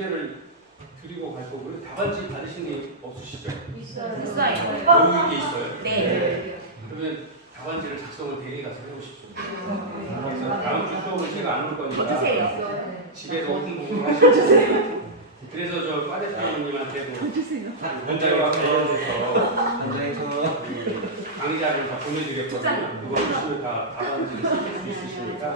문제를 드리고 갈 거고요. 답안지 받으신 게 없으시죠? 있어요. 여유 있게 있어요. 네. 그러면 답안지를 작성을 대리 가서 해오십시오. 네. 그래서 다음 주 수업을 제가 안 올 거니까 주세요. 집에서 오픈 공부를 하시죠. 그래서 저 빠데사모님한테도 문제와 관련돼서 강의자를 다 보내드렸거든요. 그거 열심히 다 답안지를 쓰실 수 있으시니까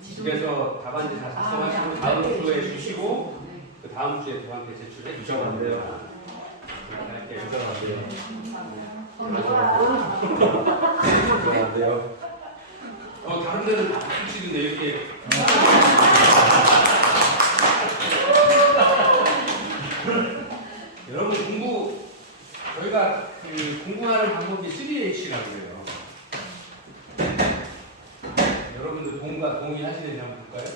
집에서 답안지 다 작성하시고 다음 주에 주시고 그 다음 주에 저한테 제출해 주셔야 돼요. 이렇게 안 돼요. 다른 데는 다 붙이는데 이렇게 여러분 저희가 그 공부하는 방법이 3H라고 해요. 여러분들 동의하시는지 한번 볼까요?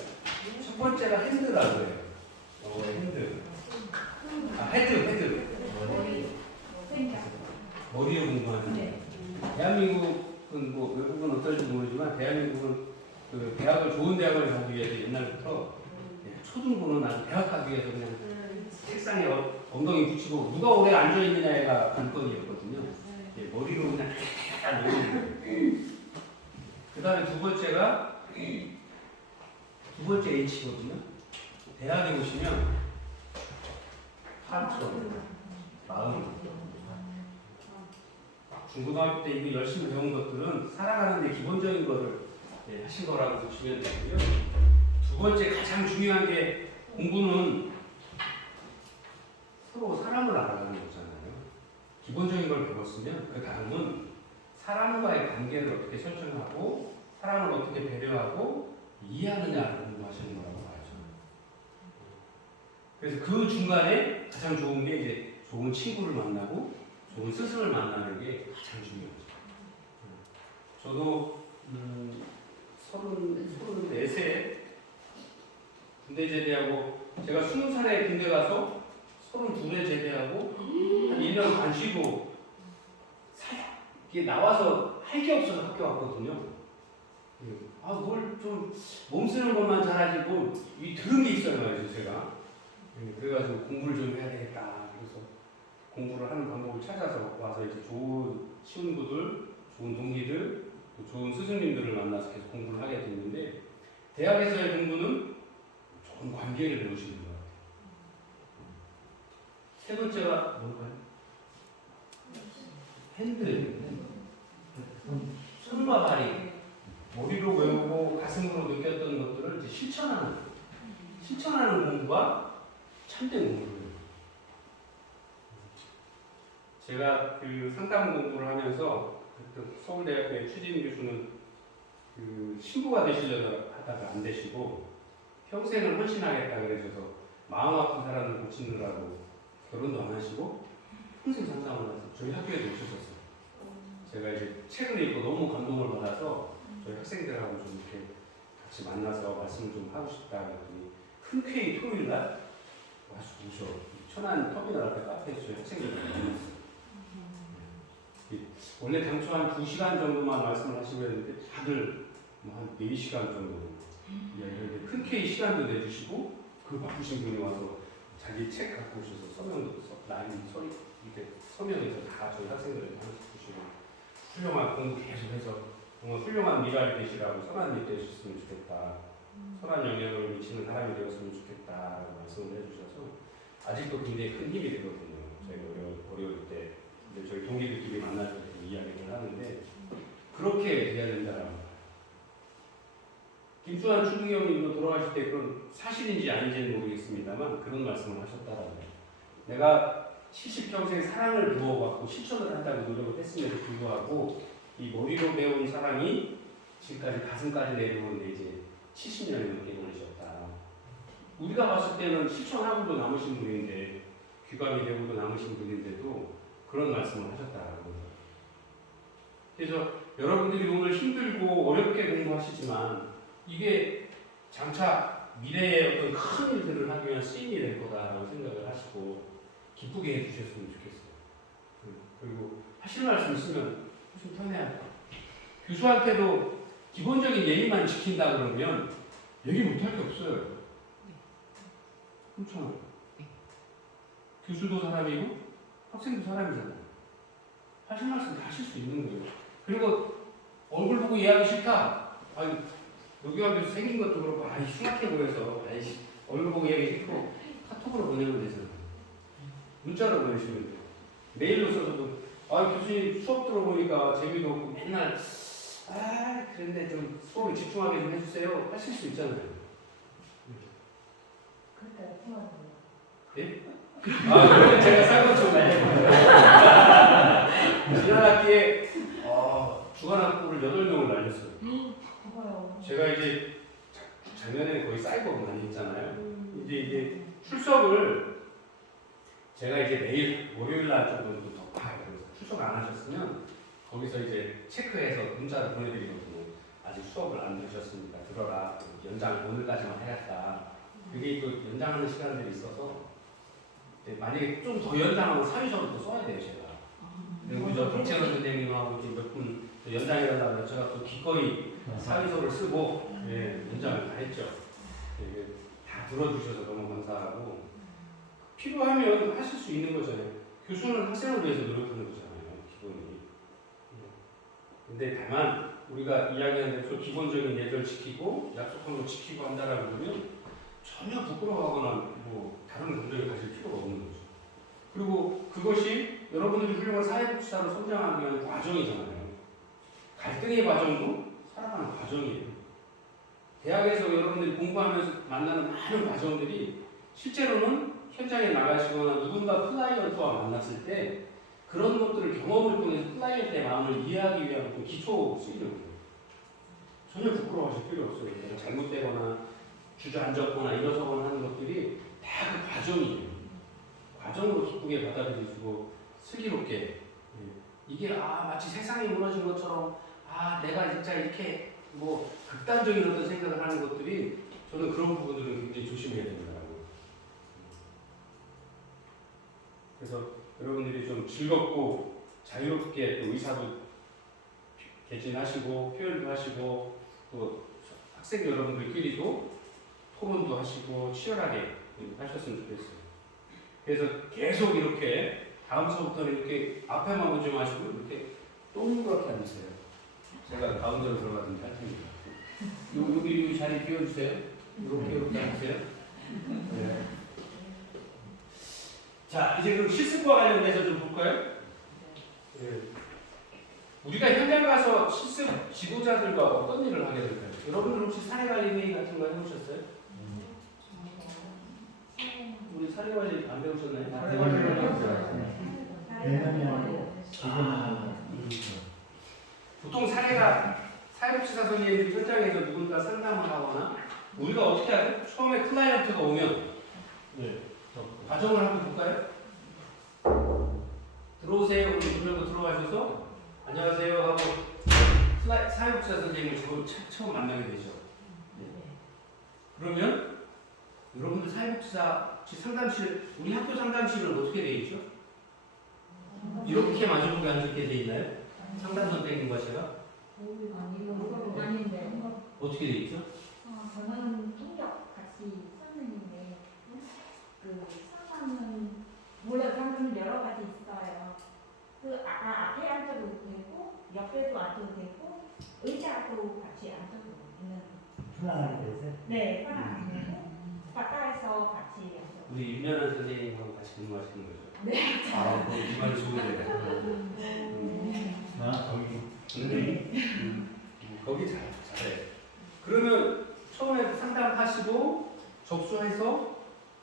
첫 번째가 핸드라고 해요. 핸드. 헤드. 머리로 공부하는 거. 대한민국은 뭐 외국은 어떨지 모르지만 대한민국은 그 대학을 좋은 대학을 가기 위해서 옛날부터 초중고는 아주 대학 가기 위해서 그냥 책상에 엉덩이 붙이고 누가 오래 앉아 있느냐가 관건이었거든요. 머리로 그냥 딱 놓는 거예요. 그다음에 두 번째 H거든요. 대학에 보시면 하트, 마음. 중고등학교 때 이거 열심히 배운 것들은 살아가는데 기본적인 거를 하신 거라고 보시면 되고요. 두 번째 가장 중요한 게 공부는 서로 사람을 알아가는 거잖아요. 기본적인 걸 배웠으면 그 다음은 사람과의 관계를 어떻게 설정하고 사람을 어떻게 배려하고 이해하느냐를 공부하시는 거라고 봐야죠. 그래서 그 중간에 가장 좋은 게 이제 좋은 친구를 만나고 좋은 스승을 만나는 게 가장 중요하죠. 저도 34세 군대 제대하고 제가 20살에 군대 가서 32에 제대하고 한 1년 반 쉬고 이게 나와서 할 게 없어서 학교 왔거든요. 뭘 좀 몸 쓰는 것만 잘하지 이 들은 게 있어요 말이죠 제가. 그래가지고 공부를 좀 해야 되겠다. 그래서 공부를 하는 방법을 찾아서 와서 이제 좋은 친구들, 좋은 동기들, 좋은 스승님들을 만나서 계속 공부를 하게 됐는데 대학에서의 공부는 좋은 관계를 배우시는 것 같아요. 세 번째가 뭔가요? 핸드. 손과 발이 머리로 외우고 가슴으로 느꼈던 것들을 이제 실천하는 공부가 참된 공부예요. 제가 그 상담 공부를 하면서 서울대학교의 추진 교수는 그 신부가 되시려고 하다가 안 되시고 평생을 헌신하겠다 그러셔서 마음 아픈 사람을 고치느라고 결혼도 안 하시고 평생 상담을 해서 저희 학교에도 오셨었어요. 제가 이제 책을 읽고 너무 감동을 받아서 저희 학생들하고 좀 이렇게 같이 만나서 말씀을 좀 하고 싶다 그랬더니 흔쾌히 토요일날 와서 오셔. 천안 터미널 앞에 카페에서 저희 학생들을 만났어요. 원래 당초 한 2시간 정도만 말씀을 하시고 했는데 다들 한 4시간 정도 이야기를 흔쾌히 시간도 내주시고 그 바쁘신 분이 와서 자기 책 갖고 오셔서 서명도 라인 소리 이렇게 서명해서 다 저희 학생들에게 하나씩 주시고 훌륭한 공부 계속해서 정말 훌륭한 미랄이 되시라고 선한 일 되셨으면 좋겠다. 선한 영향을 미치는 사람이 되었으면 좋겠다라고 말씀을 해주셔서 아직도 굉장히 큰 힘이 되거든요. 저희가 어려울 때 저희 동기들끼리 만날 때 이야기를 하는데 그렇게 돼야 된다라고 봐요. 김수환 추기경님도 돌아가실 때 그런 사실인지 아닌지는 모르겠습니다만 그런 말씀을 하셨다라고 해요. 내가 70평생 사랑을 부어갖고 실천을 한다고 노력을 했음에도 불구하고 이 머리로 배운 사랑이 지금까지 가슴까지 내려오는데 이제 70년이 넘게 걸리셨다. 우리가 봤을 때는 실천하고도 남으신 분인데 귀감이 되고도 남으신 분인데도 그런 말씀을 하셨다라고 해요. 그래서 여러분들이 오늘 힘들고 어렵게 공부하시지만 이게 장차 미래의 어떤 큰 일들을 하기 위한 쓰임이 될 거다라고 생각을 하시고 기쁘게 해주셨으면 좋겠어요. 그리고 하실 말씀 있으면 좀 편해야 교수한테도 기본적인 예의만 지킨다 그러면 얘기 못할 게 없어요. 그렇잖아요. 교수도 사람이고 학생도 사람이잖아요. 하실 말씀 다 하실 수 있는 거예요. 그리고 얼굴 보고 이해하기 싫다. 아니 노기환 교수 생긴 것도 그렇고 아이 흉악해 보여서 아이씨 얼굴 보고 이해하기 싫고 카톡으로 보내면 되잖아요. 문자로 보내시면 돼요. 메일로 써서도 아 교수님 수업 들어보니까 재미도 없고 맨날 아 그런데 좀 수업에 집중하게 좀 해주세요 하실 수 있잖아요. 그때 통화도. 예? 아 그러면 제가 쌀것 좀 날려볼게요. 지난 학기에 주간 학부를 8명을 날렸어요. 그거요. 제가 이제 작년에 거의 사이버 많이 했잖아요. 이제 이게 출석을 제가 이제 내일 월요일 날 정도는 더 봐요. 그래서 출석 안 하셨으면 거기서 이제 체크해서 문자를 보내드리거든요. 아직 수업을 안 들으셨으니까 들어라. 연장 오늘까지만 해야겠다. 그게 또 연장하는 시간들이 있어서 만약에 좀 더 연장하면 사유서를 또 써야 돼요, 제가. 우리 저 박재원 선생님하고 이제 몇 분 연장이라고 제가 또 기꺼이 사유서를 쓰고 연장을 다 했죠. 다 들어주셔서 너무 감사하고 필요하면 하실 수 있는 거잖아요. 교수는 학생을 위해서 노력하는 거잖아요, 기본이. 근데 다만 우리가 이야기하는 대로 기본적인 예절 지키고 약속한 거 지키고 한다라고 그러면 전혀 부끄러워하거나 뭐 다른 감정을 가질 필요가 없는 거죠. 그리고 그것이 여러분들이 훌륭한 사회복지사로 성장하기 위한 과정이잖아요. 갈등의 과정도 살아가는 과정이에요. 대학에서 여러분들이 공부하면서 만나는 많은 과정들이 실제로는 현장에 나가시거나 누군가 클라이언트와 만났을 때 그런 것들을 경험을 통해서 클라이언트의 마음을 이해하기 위한 그 기초 스킬이거든요. 전혀 부끄러워하실 필요 없어요. 내가 잘못되거나 주저앉았거나 일어서거나 하는 것들이 다 그 과정이에요. 과정으로 기쁘게 받아들이시고 슬기롭게 이게 마치 세상이 무너진 것처럼 내가 진짜 이렇게 뭐 극단적인 어떤 생각을 하는 것들이 저는 그런 부분들은 굉장히 조심해야 된다고. 그래서 여러분들이 좀 즐겁고 자유롭게 또 의사도 개진하시고 표현도 하시고 또 학생 여러분들끼리도 토론도 하시고 치열하게 하셨으면 좋겠어요. 그래서 계속 이렇게 다음 수업부터는 이렇게 앞에만 보지 마시고 이렇게 동그랗게 앉으세요. 제가 가운데로 들어가든지 할 테니까. 여기 자리 비워주세요. 이렇게 앉으세요. 네. 자, 이제 그럼 실습과 관련돼서 좀 볼까요? 네. 우리가 현장 가서 실습 지도자들과 어떤 일을 하게 될까요? 여러분들 혹시 사례관리 회의 같은 거 해보셨어요? 우리 사례관리 안 배우셨나요? 보통 사회복지사 선생님이 현장에서 누군가 상담을 하거나 우리가 어떻게 하죠? 처음에 클라이언트가 오면 과정을 한번 볼까요? 들어오세요. 우리 문 열고 들어가셔서 안녕하세요 하고 사회복지사 선생님을 처음 만나게 되죠. 그러면 여러분들 사회복지사 상담실, 우리 학교 상담실은 어떻게 되어 있죠? 이렇게 마주보게 앉게 돼 있나요? 상담 선생님과 제가? 아닌데. 어떻게 돼 있죠? 저는 통역 같이 선생님인데 그 상담은 물론 상담은 여러 가지 있어요. 그 앞에 앉아도 되고 옆에도 앉아도 되고 의자도 같이 앉아도 있는. 편안하게 되세요? 네, 편안하게 되고 바깥에서 같이 앉아도. 우리 윤연한 선생님하고 같이 근무하시는 거죠? 네. 이 말이 좋은데요. 거기. 거기 잘해. 그러면 처음에 상담하시고 접수해서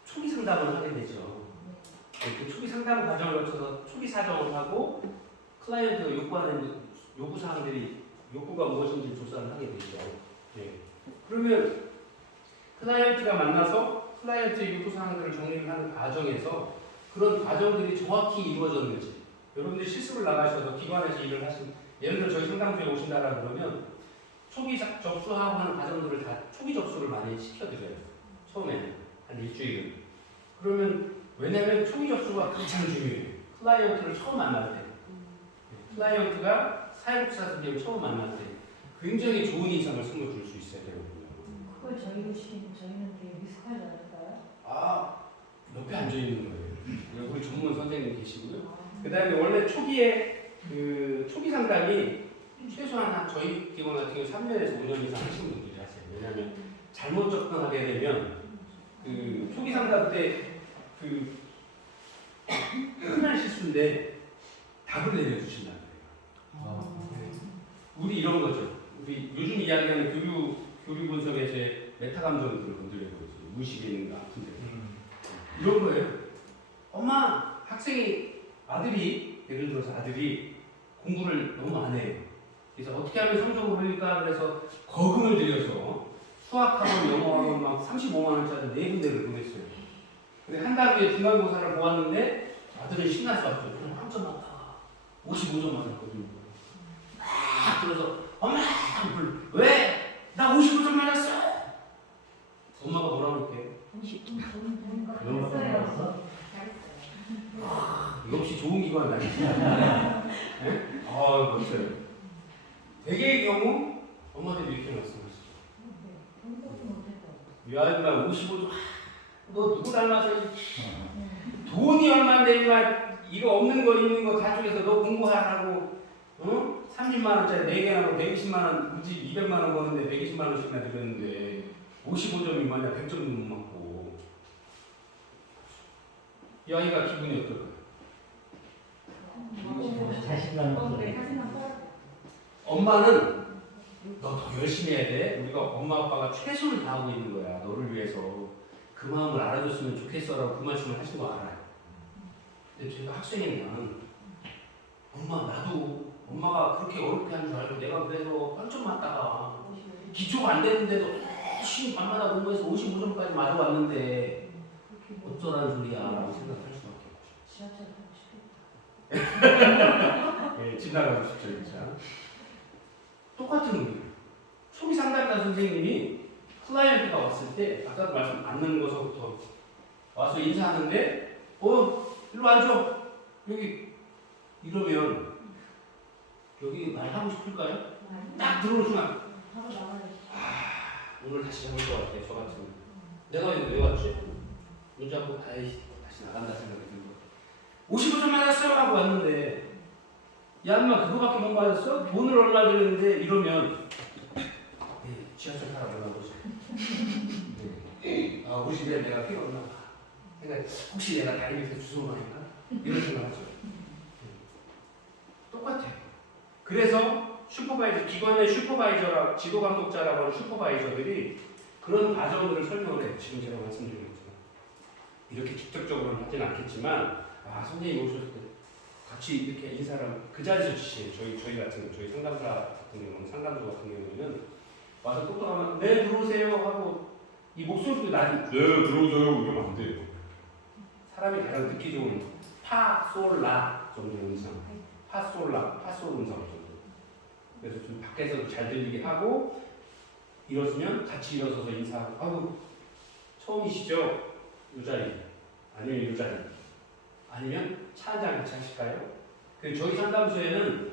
초기 상담을 하게 되죠. 그 초기 상담 과정을 거쳐서 초기 사정을 하고 클라이언트가 요구하는 요구사항들이 욕구가 무엇인지 조사를 하게 되죠. 그러면 클라이언트가 만나서 클라이언트의 요구사항들을 정리를 하는 과정에서 그런 과정들이 정확히 이루어졌는지 여러분들이 실습을 나가셔서 기관에서 일을 하신 예를 들어 저희 상담소에 오신다라 그러면 초기 접수하고 하는 과정들을 다 초기 접수를 많이 시켜드려요. 처음에는 한 일주일은. 그러면 왜냐하면 초기 접수가 가장 중요해요. 클라이언트를 처음 만날 때. 클라이언트가 사회복지사 선생님을 처음 만날 때 굉장히 좋은 인상을 선물 줄 수 있어야 되거든요. 그걸 저희도 시키면 저희는 되게 미숙하지 않을까요? 옆에 앉아 있는 거예요. 우리 전문 선생님 계시고요. 그다음에 원래 초기에 그 초기 상담이 최소한 저희 기관 같은 경우 3년에서 5년 이상 하시는 분들이 하세요. 왜냐하면 잘못 접근하게 되면 그 초기 상담 때 그 흔한 실수인데 답을 내려주신다는 거예요. 우리 이런 거죠. 우리 요즘 이야기하는 교류 분석에서의 메타 감정들을 건드려보죠. 무의식에 있는 거 아픈데 이런 거예요. 엄마 학생이 예를 들어서 아들이 공부를 너무 안 해요. 그래서 어떻게 하면 성적을 올릴까 그래서 거금을 들여서 수학학원, 영어학원 막 35만 원짜리 4군데를 보냈어요. 근데 한 달 후에 중간고사를 보았는데 아들은 신나서 왔죠. 좀 빵점 맞다가 55점 맞았거든요. 막 그래서 엄마 왜? 나 55점 맞았어. 엄마가 뭐라고 할게? 그런 거 봤어? 역시 좋은 기관 다니시네. 네? 아 멋져요. 대개의 경우 엄마들이 이렇게 말씀하시죠. 야 인마 55점 너 누구 닮아서 돈이 얼마인데 인마 이거 없는 거 있는 거 가지고서 너 공부하라고 30만 원짜리 4개 하고 120만 원 굳이 200만 원 버는데 120만 원씩이나 들였는데 55점이 만약 100점도 못 맞고 이 아이가 기분이 어떨까요? 자신감 엄마는 너 더 열심히 해야 돼. 우리가 엄마 아빠가 최선을 다하고 있는 거야. 너를 위해서. 그 마음을 알아줬으면 좋겠어라고 그 말씀을 하신 거 알아요. 근데 제가 학생이면 나도 엄마가 그렇게 어렵게 하는 줄 알고 내가 그래서 빵점 맞다가 기초가 안 되는데도 열심히 밤마다 공부해서 55점까지 맞아왔는데 어쩌라는 소리야 라고 생각할 수밖에 없죠. 지하철 타고 싶겠다. 예, 집 나가고 싶죠 진짜. 똑같은 의미예요. 초기 상담가 선생님이 클라이언트가 왔을 때 아까 말씀 앉는 것부터 와서 인사하는데 일로 앉아 여기 이러면 여기 말하고 싶을까요? 딱 들어오는 순간 바로 나가야지. 오늘 다시 해볼 것 같아 저 같으면 내가 왜 왔지? 문제 한번 다시 나간다 생각이 들고 55점 맞았어 하고 왔는데 야 인마 그거밖에 못 맞았어? 돈을 얼마 들였는데 이러면 지하철 타러 올라오지. 우리 집에 내가 필요 없나? 그러니까 혹시 내가 다리 밑에 주소만 할까? 이런 생각하죠. 똑같아요. 그래서 기관의 슈퍼바이저라 지도 감독자라고 하는 슈퍼바이저들이 그런 과정들을 설명을 해요. 지금 제가 말씀드린 것처럼 이렇게 직접적으로는 하진 않겠지만 선생님이 오셨을 때 같이 이렇게 인사를 그 자리에서 주시해요. 저희 같은 저희 상담사 같은 경우는 상담소 같은 경우에는 와서 똑똑하면 네 들어오세요 하고 이 목소리도 낮은 네 들어오세요 이러면 안 돼요. 사람이 가장 듣기 좋은 파, 솔, 라 정도 음성 파, 솔, 라, 파, 솔 음성 정도. 그래서 좀 밖에서 잘 들리게 하고 일어서면 같이 일어서서 인사하고 처음이시죠? 이 자리 아니면 이 자리 아니면 차 한잔 같이 하실까요? 저희 상담소에는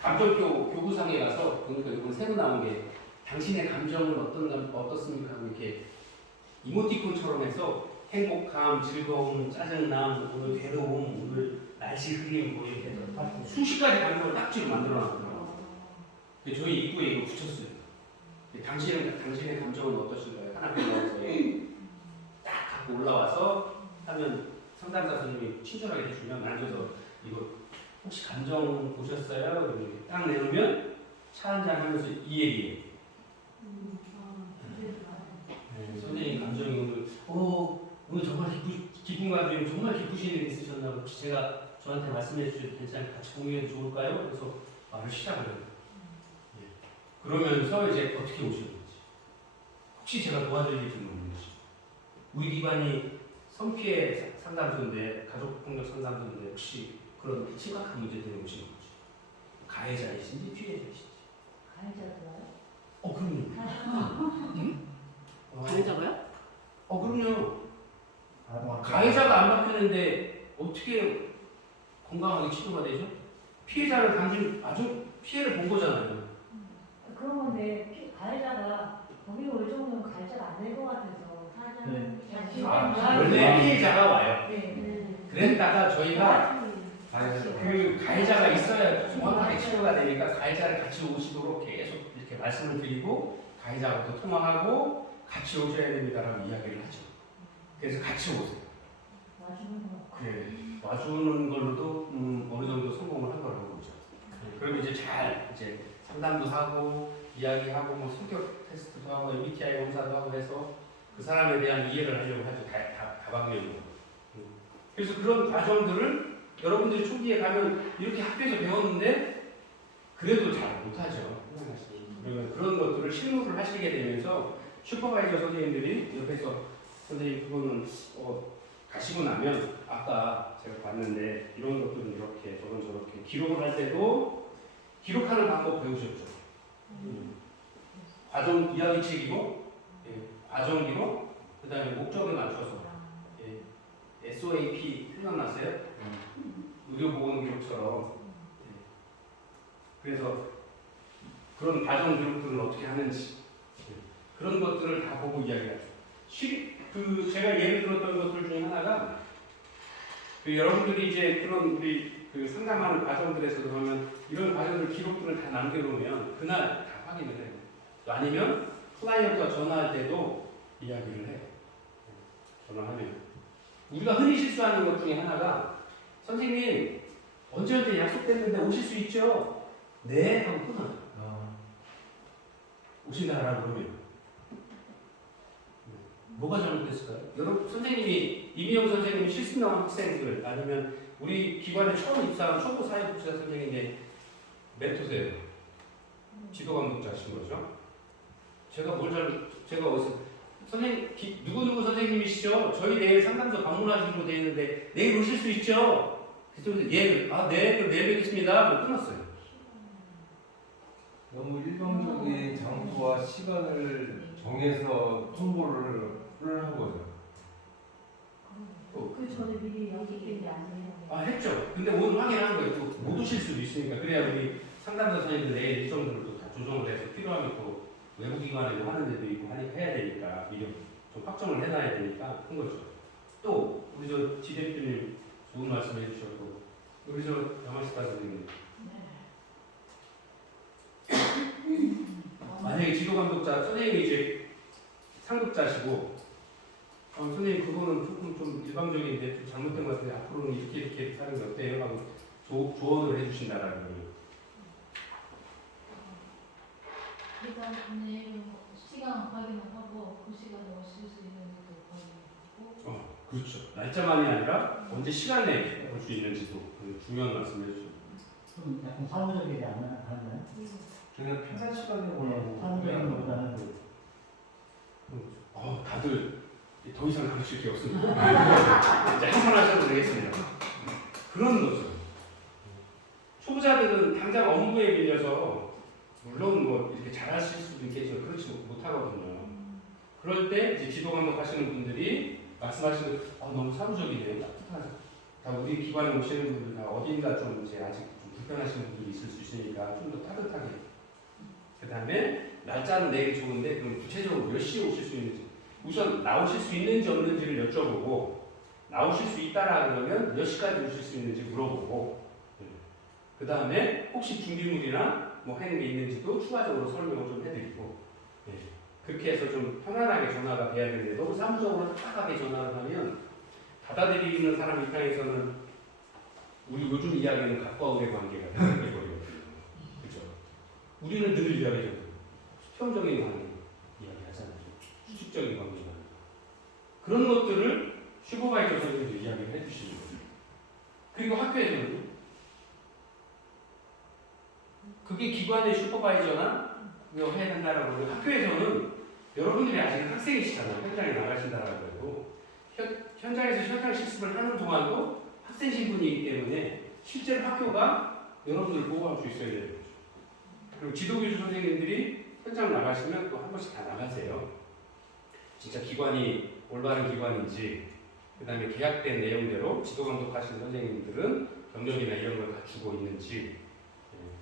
감정표 교구상에 가서 그러니까 이건 새로 나온 게 당신의 감정은 어떻습니까? 이렇게 이모티콘처럼 해서 행복감, 즐거움, 짜증남, 오늘 괴로움, 오늘 날씨 흐림 뭐 이렇게 해서 수십 가지 감정을 딱지로 만들어 놨더라고요. 저희 입구에 이거 붙였어요. 당신의 감정은 어떠신가요? 하나 골라서 딱 갖고 올라와서 하면 상담사 선생님이 친절하게 해주면 앉아서 이거 혹시 감정 보셨어요? 이렇게 딱 내놓으면 차 한잔 하면서 이 얘기예요. 선생님 감정이 오늘 정말 기쁜 감정이 정말 기쁘신 일 있으셨나 혹시 제가 저한테 말씀해 주셔도 괜찮아요? 같이 공유해도 좋을까요? 그래서 말을 시작을 해요. 그러면서 이제 어떻게 오셨는지 혹시 제가 도와드릴 일은 없는지 우리 기관이 성피해 상담소인데 가족폭력 상담소인데 혹시 그런 심각한 문제 때문에 오신 건지 가해자이신지 피해자이신지 가해자들아요? 그럼요. 가해자가요? 그럼요. 아, 가해자가 안 바뀌는데 어떻게 건강하게 치료가 되죠? 피해자를 당신 아주 피해를 본 거잖아요. 그런 건데 가해자가 범인 의존은 가해자가 안 될 것 같아서 네. 사실은 원래 피해자가 와요. 네. 그랬다가 저희가 그 가해자가 있어야 정확하게 치료가 되니까 가해자를 같이 오시도록 계속 이렇게 말씀을 드리고 가해자하고도 통화하고 같이 오셔야 됩니다라고 이야기를 하죠. 그래서 같이 오세요. 와주는 거. 그래 와주는 걸로도 어느 정도 성공을 한 거라고 보죠. 그럼 이제 잘 이제 상담도 하고 이야기하고 뭐 성격 테스트도 하고 MBTI 검사도 하고 해서 그 사람에 대한 이해를 하려고 하죠. 다방면으로. 그래서 그런 과정들을 여러분들이 초기에 가면 이렇게 학교에서 배웠는데 그래도 잘 못하죠. 그러면 그런 것들을 실무를 하시게 되면서 슈퍼바이저 선생님들이 옆에서 선생님 그거는 가시고 나면 아까 제가 봤는데 이런 것들은 이렇게 저건 저렇게 기록을 할 때도 기록하는 방법 배우셨죠? 과정 이야기책이고 과정 기록 그 다음에 목적을 맞춰서 SOAP 생각났어요? 의료보건 기록처럼 그래서 그런 과정 기록들을 어떻게 하는지 그런 것들을 다 보고 이야기하죠. 제가 예를 들었던 것들 중에 하나가 여러분들이 이제 그런 우리 상담하는 과정들에서 그러면 이런 과정들 기록들을 다 남겨놓으면 그날 다 확인을 해요. 아니면 클라이언트와 전화할 때도 이야기를 해요. 전화하면 우리가 흔히 실수하는 것 중에 하나가 선생님 언제 약속됐는데 오실 수 있죠? 네 하고 끊어요. 오신다라고 그러면 뭐가 잘못됐을까요? 여러분 선생님이 이미영 선생님이 실습용 학생들 아니면 우리 기관에 처음 입사한 초보 사회복지사 선생님의 멘토세요. 지도감독자신 거죠. 제가 어디서 선생님 누구누구 선생님이시죠? 저희 내일 상담소 방문하시기로 되어 있는데 내일 오실 수 있죠? 그래서 네 그럼 내일 뵙겠습니다. 끊었어요. 너무 일방적인 장소와 시간을 정해서 통보를 한 거죠. 그 전에 미리 연기되지 않으면. 했죠. 근데 오늘 확인한 거예요. 또 못 오실 수도 있으니까. 그래야 우리 상담사 선생님들 내일 일정들을 또 다 조정을 해서 필요하면 또 외부기관에도 하는 데도 있고 해야 되니까 미리 좀 확정을 해놔야 되니까 한 거죠. 또 우리 지대표님 좋은 말씀 해주셨고 우리 야마시타 선생님 만약에 지도감독자 선생님이 이제 상급자시고 선생님 그거는 조금 좀 일방적인데 좀 잘못된 것 같은데 앞으로는 이렇게 하는 게 어때요? 하고 조언을 해주신다라는 거예요. 일단 내일 시간 확인을 하고 그 시간에 오실 수 있는지도 확인하고. 그렇죠. 날짜만이 아니라 언제 시간에 올 수 있는지도 중요한 말씀을 해주죠. 좀 약간 사무적이지 않나요? 그냥 편한 시간에 네, 오라고. 사무적인 것보다는 다들 더 이상 가르칠 게 없습니다. 이제 하산하셔도 되겠습니다. 그런 거죠. 초보자들은 당장 업무에 밀려서 물론 뭐 이렇게 잘하실 수도 있겠지만 그렇지 못하거든요. 그럴 때 이제 지도 감독 하시는 분들이 말씀하시는 너무 사무적이네요. 따뜻하죠. 다 우리 기관에 오시는 분들 다 어딘가 좀 이제 아직 좀 불편하신 분들이 있을 수 있으니까 좀 더 따뜻하게. 그 다음에 날짜는 내일 좋은데 그럼 구체적으로 몇 시에 오실 수 있는지 우선 나오실 수 있는지 없는지를 여쭤보고 나오실 수 있다라 그러면 몇 시까지 오실 수 있는지 물어보고 그 다음에 혹시 준비물이나 뭐 하는 게 있는지도 추가적으로 설명을 좀 해드리고 그렇게 해서 좀 편안하게 전화가 돼야 되는데 너무 사무적으로 딱하게 전화를 하면 받아들이는 사람 입장에서는 우리 요즘 이야기는 각과 을의 관계가 되어버리거든요. 그렇죠? 우리는 늘 이야기죠. 수평적인 관계 이야기하잖아요. 수직적인 관계가 그런 것들을 슈퍼바이저 선생님도 이야기를 해주시는 거예요. 그리고 학교에서는 그게 기관의 슈퍼바이저나 그거 해야 된다라고 그러고 학교에서는 여러분들이 아직 학생이시잖아요. 현장에 나가신다라고 해도 현장에서 현장 실습을 하는 동안도 학생 신분이기 때문에 실제로 학교가 여러분들을 보호할 수 있어야 되는 거죠. 그리고 지도교수 선생님들이 현장 나가시면 또 한 번씩 다 나가세요. 진짜 기관이 올바른 기관인지 그 다음에 계약된 내용대로 지도감독 하시는 선생님들은 경력이나 이런 걸 갖추고 있는지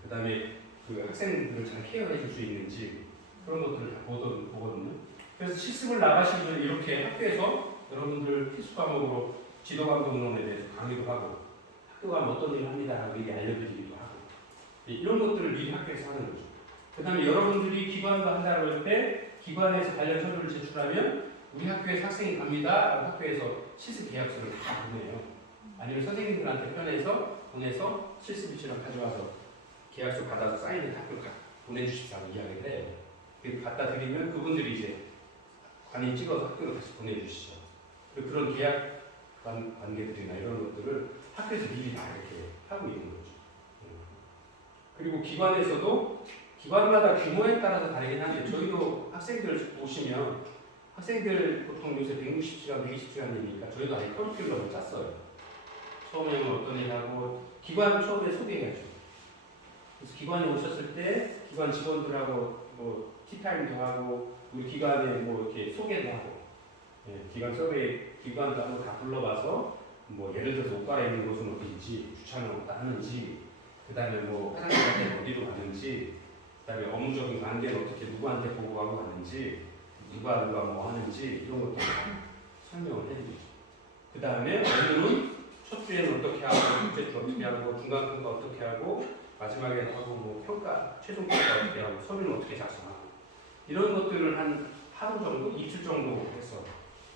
그 다음에 그 학생들을 잘 케어해 줄 수 있는지 그런 것들을 다 보거든요. 그래서 실습을 나가시면 이렇게 학교에서 여러분들 필수 과목으로 지도감독론에 대해서 강의도 하고 학교 가면 어떤 일을 합니다 하고 미리 알려드리기도 하고 이런 것들을 미리 학교에서 하는 거죠. 그 다음에 여러분들이 기관도 한다고 할 때 기관에서 관련 서류를 제출하면 우리 학교에 학생이 갑니다. 학교에서 실습 계약서를 다 보내요. 아니면 선생님들한테 보내서 실습 일지를 가져와서 계약서 받아서 사인을 학교로 보내주십사고 이야기를 해요. 그 갖다 드리면 그분들이 이제 관인 찍어서 학교로 다시 보내주시죠. 그리고 그런 계약 관계들이나 이런 것들을 학교에서 미리 다 이렇게 하고 있는 거죠. 그리고 기관에서도 기관마다 규모에 따라서 다르긴 한데 저희도 학생들 보시면 학생들 보통 요새 160시간, 120시간이니까 저희도 아예 커리큘럼을 짰어요. 처음에는 어떤 일 하고 기관 처음에 소개해야죠. 그래서 기관에 오셨을 때 기관 직원들하고 뭐 티타임도 하고 우리 기관에 뭐 이렇게 소개도 하고 기관 서베이 기관도 한번 다 불러봐서 뭐 예를 들어서 옷 갈아입는 곳은 어디인지 주차는 어디다 하는지 그 다음에 뭐 화장실한테 어디로 가는지 그 다음에 업무적인 관계는 어떻게 누구한테 보고하고 가는지 누가 뭐 하는지 이런 것들 설명을 해드리죠. 그 다음에 업무는 첫 주에는 어떻게 하고 둘째 주 어떻게 하고 중간 평가 어떻게 하고 마지막에 하고 뭐 평가 최종 평가 어떻게 하고 서류는 어떻게 작성하고 이런 것들을 한 하루 정도 이틀 정도 해서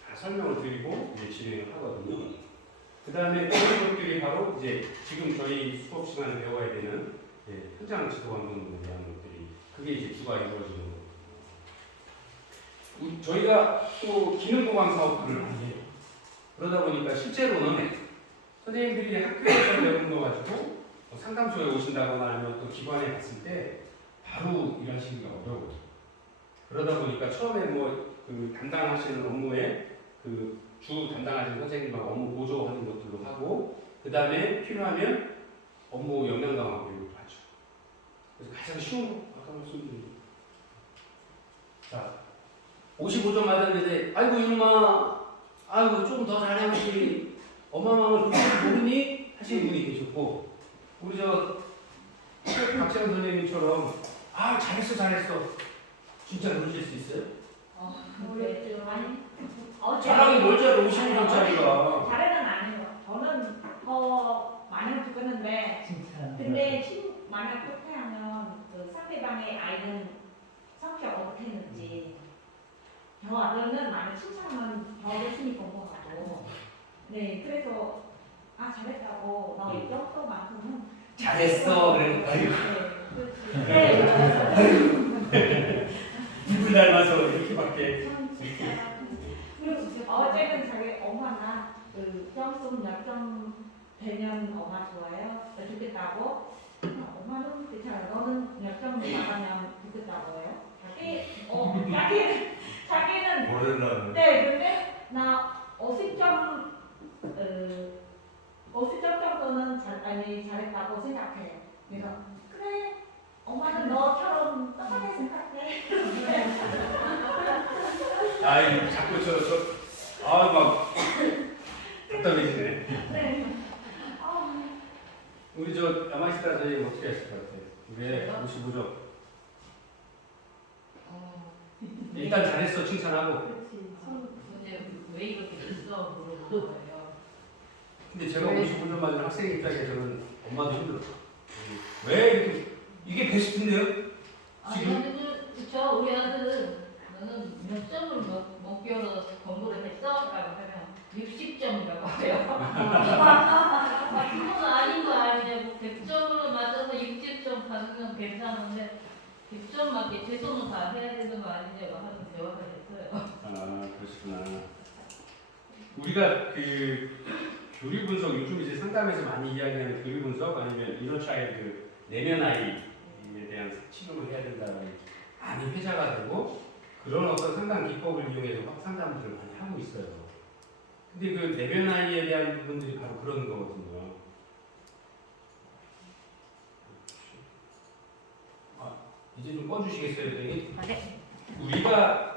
다 설명을 드리고 이제 진행을 하거든요. 그 다음에 그런 것들이 바로 이제 지금 저희 수업 시간에 배워야 되는 현장 지도 감독론에 대한 것들이 그게 이제 주가 이루어지는 거거든요. 저희가 또 기능 보강 사업들을 많이 해요. 그러다 보니까 실제로는 선생님들이 학교에서 배우는 거 가지고 상담소에 오신다거나 아니면 또 기관에 갔을 때 바로 일하시기가 어려워요. 그러다 보니까 처음에 뭐 그 담당하시는 업무에 그 주 담당하시는 선생님하고 업무 보조하는 것들로 하고 그 다음에 필요하면 업무 역량 강화 교육도 하죠. 그래서 가장 쉬운 거 아까 말씀드린 자 55점 맞았는데 아이고 이놈아 아이고 좀 더 잘해야지 엄마 마음을 그렇게 모르니 하시는 분이 계셨고 우리 저 박재현 선생님처럼 아 잘했어 진짜 그러실 수 있어요? 모르겠죠. 아니 잘하긴 뭘 잘해 55점짜리가 잘해는 아니에요. 저는 더 많이 듣겠는데 칭찬. 근데 만약 그렇게 하면 그 상대방의 아이는 성격 어떻게 했는지 저 아들은 많이 칭찬하면 더 열심히 공부하고 네 그래서 아 잘했다고 너 이 정도만큼은 잘했어 그래 아이고 네 이분 닮아서 이렇게밖에 그리고 어제는 자기 엄마나 그 점수 몇 점 되면 엄마 좋아요 좋겠다고 엄마는 괜찮아 너는 몇 점 나가면 좋겠다고 해요 자기는 모델라는 네 근데 나 50점 50점 정도는 잘했다고 생각해 그래서 그래 엄마는 너처럼 똑같이 생각해 아이 자꾸 막 답답해지네. 네. 우리 저 야마시타 선생님 어떻게 하실 것 같아요? 왜 55점? 일단 잘했어 칭찬하고. 근데 왜 이렇게 됐어 물어보는 거예요. 근데 제가 55점 맞은 학생 입장에서는 엄마도 힘들었어. 왜 이렇게 이게 베스트인데요? 지금? 그쵸 우리 아들은 너는 몇 점을 목표로 공부를 했어? 라고 하면 60점이라고 해요. 그건 아닌 거 아니냐고 100점으로 맞아서 60점 받으면 괜찮은데 100점 맞게 최선을 다해야 되는 거 아니냐고 하는 대화가 됐어요. 아 그러시구나. 우리가 그 교류 분석 요즘 이제 상담에서 많이 이야기하는 교류 분석 아니면 이너 차일드 내면 아이에 대한 치료를 해야 된다는 많이 회자가 되고 그런 어떤 상담 기법을 이용해서 상담들을 많이 하고 있어요. 근데 그 내면 아이에 대한 부분들이 바로 그런 거거든요. 이제 좀 꺼주시겠어요, 선생님? 네. 우리가